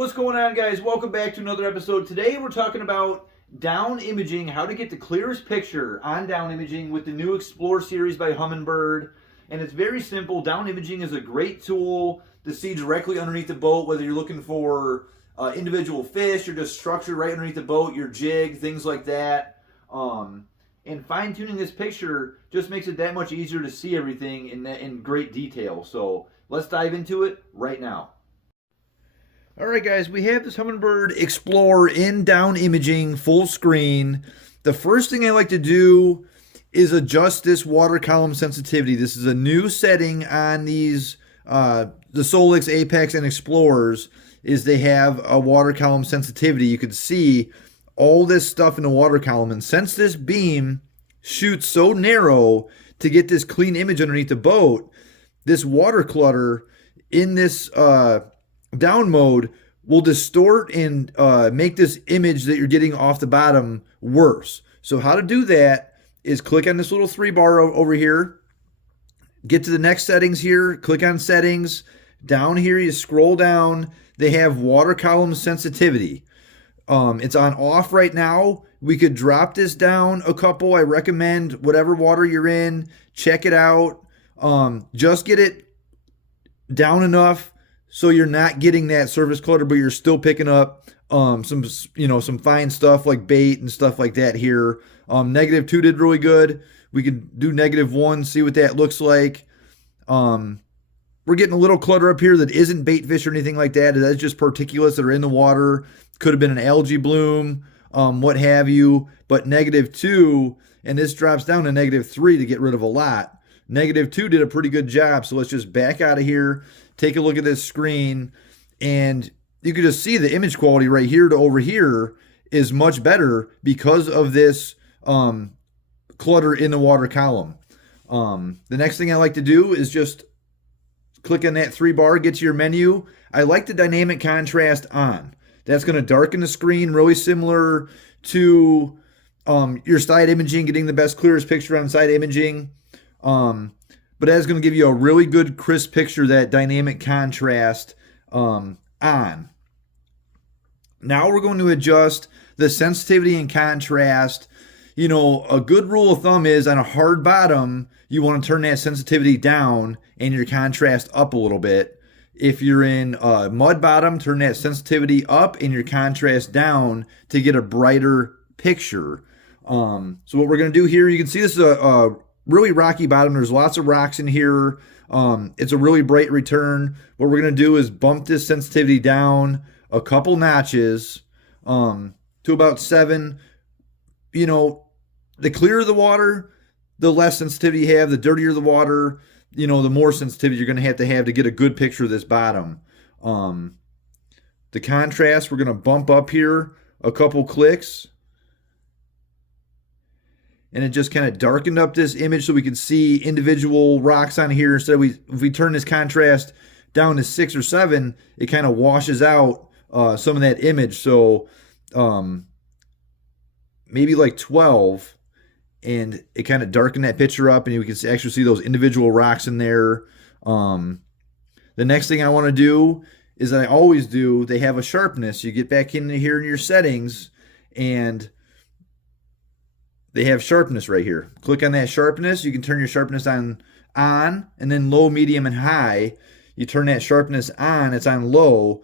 What's going on, guys? Welcome back to another episode. Today we're talking about down imaging, how to get the clearest picture on down imaging with the new Xplore series by Humminbird. And it's very simple. Down imaging is a great tool to see directly underneath the boat, whether you're looking for individual fish or just structure right underneath the boat, your jig, things like that. And fine-tuning this picture just makes it that much easier to see everything in great detail. So let's dive into it right now. All right, guys, we have this Humminbird Xplore in down imaging, full screen. The first thing I like to do is adjust this water column sensitivity. This is a new setting on these, the Solix, Apex, and Explorers, is they have a water column sensitivity. You can see all this stuff in the water column. And since this beam shoots so narrow to get this clean image underneath the boat, this water clutter in this down mode will distort and make this image that you're getting off the bottom worse. So how to do that is click on this little 3-bar over here, get to the next settings here, click on settings. Down here you scroll down, they have water column sensitivity. It's on off right now. We could drop this down a couple. I recommend whatever water you're in, check it out. Just get it down enough so you're not getting that surface clutter, but you're still picking up some fine stuff like bait and stuff like that here. -2 did really good. We could do -1, see what that looks like. We're getting a little clutter up here that isn't bait fish or anything like that. That's just particulates that are in the water. Could have been an algae bloom, what have you. But -2, and this drops down to -3 to get rid of a lot. -2 did a pretty good job. So let's just back out of here. Take a look at this screen, and you can just see the image quality right here to over here is much better because of this clutter in the water column. The next thing I like to do is just click on that 3-bar, get to your menu. I like the dynamic contrast on. That's going to darken the screen, really similar to your side imaging, getting the best, clearest picture on side imaging. But that's going to give you a really good, crisp picture, that dynamic contrast on. Now we're going to adjust the sensitivity and contrast. You know, a good rule of thumb is on a hard bottom, you want to turn that sensitivity down and your contrast up a little bit. If you're in a mud bottom, turn that sensitivity up and your contrast down to get a brighter picture. So what we're going to do here, you can see this is a really rocky bottom. There's lots of rocks in here. It's a really bright return. What we're going to do is bump this sensitivity down a couple notches to about 7. You know, the clearer the water, the less sensitivity you have. The dirtier the water, you know, the more sensitivity you're going to have to get a good picture of this bottom. The contrast, we're going to bump up here a couple clicks. And it just kind of darkened up this image so we can see individual rocks on here. Instead of if we turn this contrast down to 6 or 7, it kind of washes out some of that image. So maybe like 12, and it kind of darkened that picture up, and you can actually see those individual rocks in there. The next thing I want to do is, I always do, they have a sharpness. You get back in here in your settings, and they have sharpness right here. Click on that sharpness. You can turn your sharpness on, and then low, medium, and high. You turn that sharpness on, it's on low,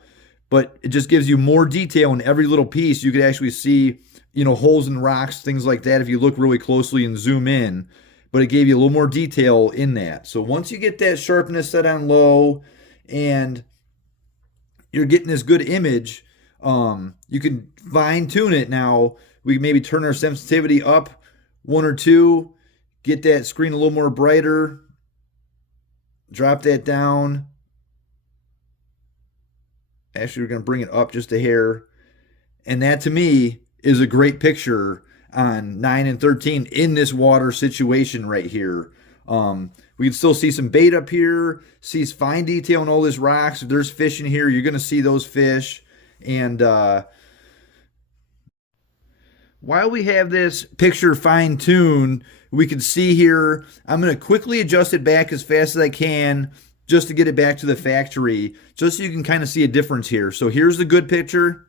but it just gives you more detail in every little piece. You could actually see, you know, holes in rocks, things like that, if you look really closely and zoom in. But it gave you a little more detail in that. So once you get that sharpness set on low and you're getting this good image, you can fine tune it now. We can maybe turn our sensitivity up 1 or 2, get that screen a little more brighter, drop that down. Actually, we're going to bring it up just a hair. And that, to me, is a great picture on 9 and 13 in this water situation right here. We can still see some bait up here, see fine detail in all these rocks. If there's fish in here, you're going to see those fish. And while we have this picture fine-tuned, we can see here, I'm going to quickly adjust it back as fast as I can just to get it back to the factory, just so you can kind of see a difference here. So here's the good picture.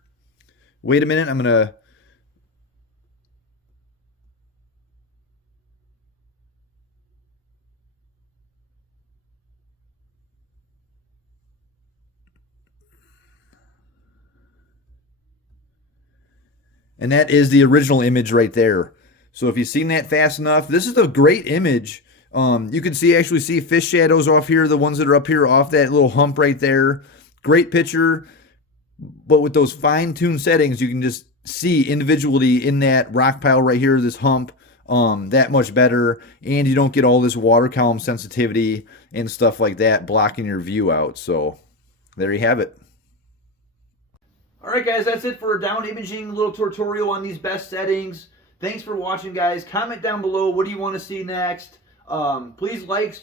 Wait a minute, I'm going to... And that is the original image right there. So if you've seen that fast enough, this is a great image. You can actually see fish shadows off here, the ones that are up here off that little hump right there. Great picture, but with those fine-tuned settings, you can just see individually in that rock pile right here, this hump, that much better, and you don't get all this water column sensitivity and stuff like that blocking your view out. So there you have it. Alright guys, that's it for a down imaging little tutorial on these best settings. Thanks for watching, guys. Comment down below, what do you want to see next? Please like,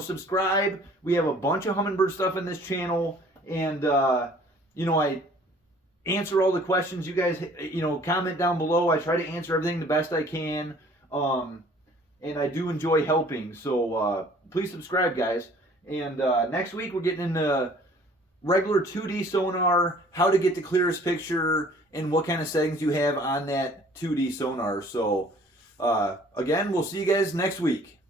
subscribe. We have a bunch of Humminbird stuff in this channel, and I answer all the questions you guys comment down below. I try to answer everything the best I can, and I do enjoy helping. So please subscribe, guys. And next week we're getting into regular 2D sonar, how to get the clearest picture, and what kind of settings you have on that 2D sonar. So again, we'll see you guys next week.